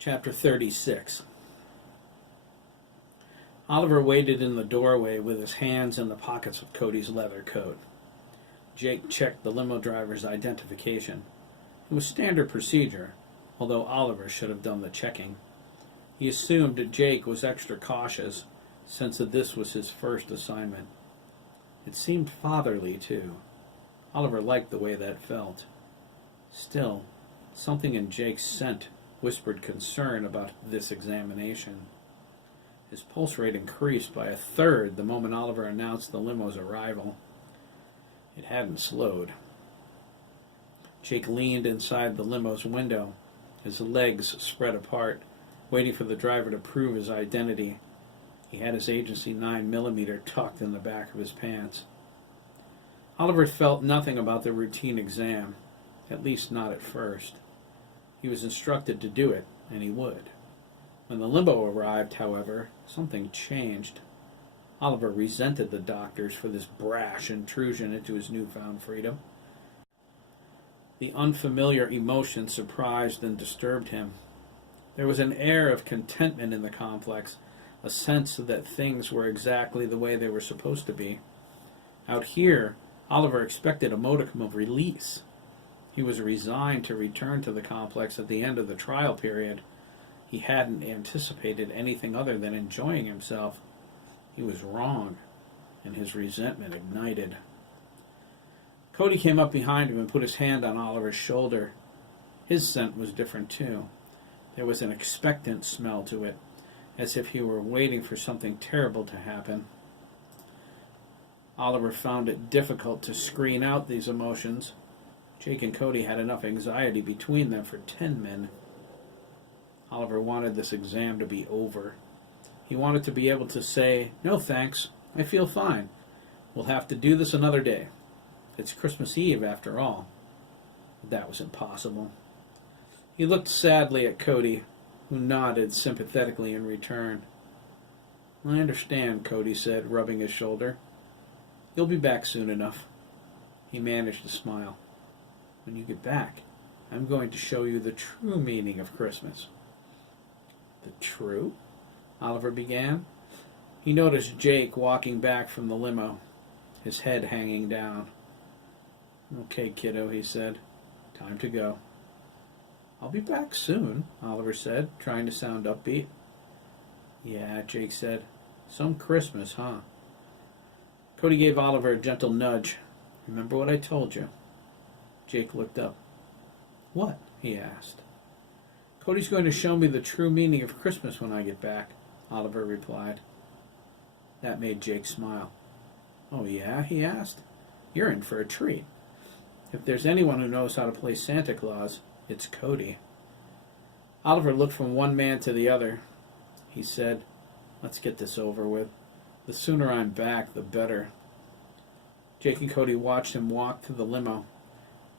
Chapter 36. Oliver waited in the doorway with his hands in the pockets of Cody's leather coat. Jake checked the limo driver's identification. It was standard procedure, although Oliver should have done the checking. He assumed that Jake was extra cautious, since this was his first assignment. It seemed fatherly, too. Oliver liked the way that felt. Still, something in Jake's scent whispered concern about this examination. His pulse rate increased by a third the moment Oliver announced the limo's arrival. It hadn't slowed. Jake leaned inside the limo's window, his legs spread apart, waiting for the driver to prove his identity. He had his agency 9mm tucked in the back of his pants. Oliver felt nothing about the routine exam, at least not at first. He was instructed to do it, and he would. When the limo arrived, however, something changed. Oliver resented the doctors for this brash intrusion into his newfound freedom. The unfamiliar emotion surprised and disturbed him. There was an air of contentment in the complex, a sense that things were exactly the way they were supposed to be. Out here, Oliver expected a modicum of release. He was resigned to return to the complex at the end of the trial period. He hadn't anticipated anything other than enjoying himself. He was wrong, and his resentment ignited. Cody came up behind him and put his hand on Oliver's shoulder. His scent was different, too. There was an expectant smell to it, as if he were waiting for something terrible to happen. Oliver found it difficult to screen out these emotions. Jake and Cody had enough anxiety between them for 10 men. Oliver wanted this exam to be over. He wanted to be able to say, "No thanks, I feel fine. We'll have to do this another day. It's Christmas Eve after all." But that was impossible. He looked sadly at Cody, who nodded sympathetically in return. "I understand," Cody said, rubbing his shoulder. "You'll be back soon enough." He managed to smile. "When you get back, I'm going to show you the true meaning of Christmas." "The true?" Oliver began. He noticed Jake walking back from the limo, his head hanging down. "Okay, kiddo," he said. "Time to go." "I'll be back soon," Oliver said, trying to sound upbeat. "Yeah," Jake said. "Some Christmas, huh?" Cody gave Oliver a gentle nudge. "Remember what I told you?" Jake looked up. "What?" he asked. "Cody's going to show me the true meaning of Christmas when I get back," Oliver replied. That made Jake smile. "Oh yeah?" he asked. "You're in for a treat. If there's anyone who knows how to play Santa Claus, it's Cody." Oliver looked from one man to the other. He said, "Let's get this over with. The sooner I'm back, the better." Jake and Cody watched him walk to the limo.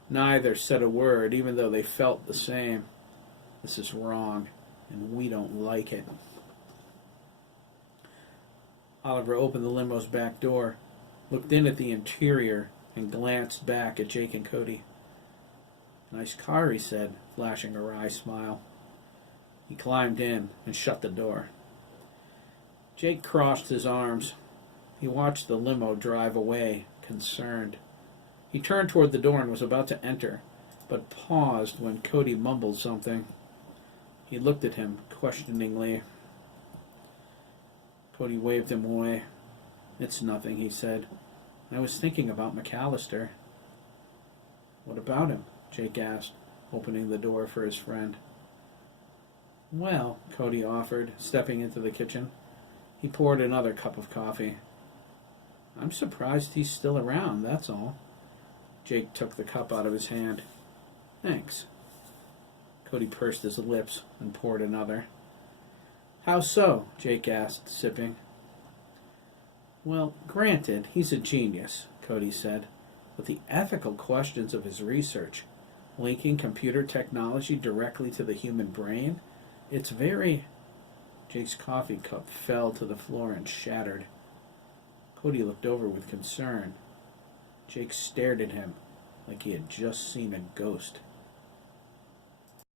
Neither said a word, even though they felt the same. This is wrong, and we don't like it. Oliver opened the limo's back door, looked in at the interior, and glanced back at Jake and Cody. "Nice car," he said, flashing a wry smile. He climbed in and shut the door. Jake crossed his arms. He watched the limo drive away, concerned. He turned toward the door and was about to enter, but paused when Cody mumbled something. He looked at him questioningly. Cody waved him away. "It's nothing," he said. "I was thinking about McAllister." "What about him?" Jake asked, opening the door for his friend. "Well," Cody offered, stepping into the kitchen. He poured another cup of coffee. "I'm surprised he's still around, that's all." Jake took the cup out of his hand. "Thanks." Cody pursed his lips and poured another. "How so?" Jake asked, sipping. "Well, granted, he's a genius," Cody said, "but the ethical questions of his research, linking computer technology directly to the human brain, it's very..." Jake's coffee cup fell to the floor and shattered. Cody looked over with concern. Jake stared at him like he had just seen a ghost.